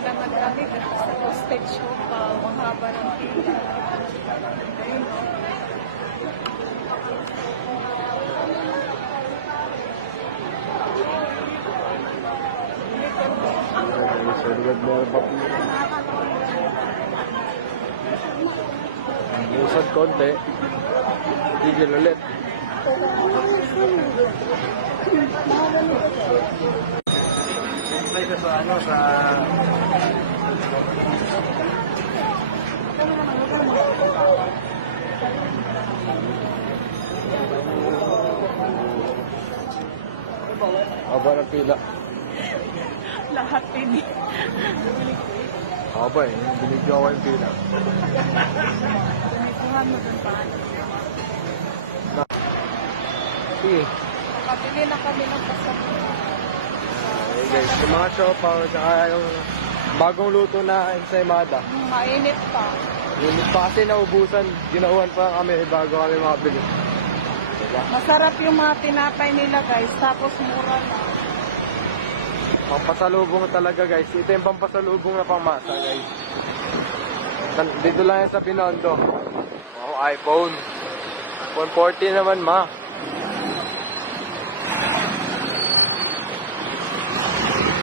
naman kami kasi sa postage shop, mahaba ng pila. Ayun, oh. Usad konti. Tigil ulit. May sa ano sa aba na pila. Lahat din. Aba eh, binigyan ko yung pila. Tumikuhan mo dun pa. Sige. Nakabili na kami ng pasabuhan. Okay guys, yung mga siopaw, tsaka yung bagong luto na ensaymada. Mainit pa. Yung pa kasi naubusan, ginawan pa kami bago kami makabili. Diba? Masarap yung mga tinapay nila guys, tapos mura lang. Pampasalubong talaga guys. Ito yung pampasalubong na pangmasa guys. Dito lang yan sa Binondo. Oh, iPhone. 140 naman ma.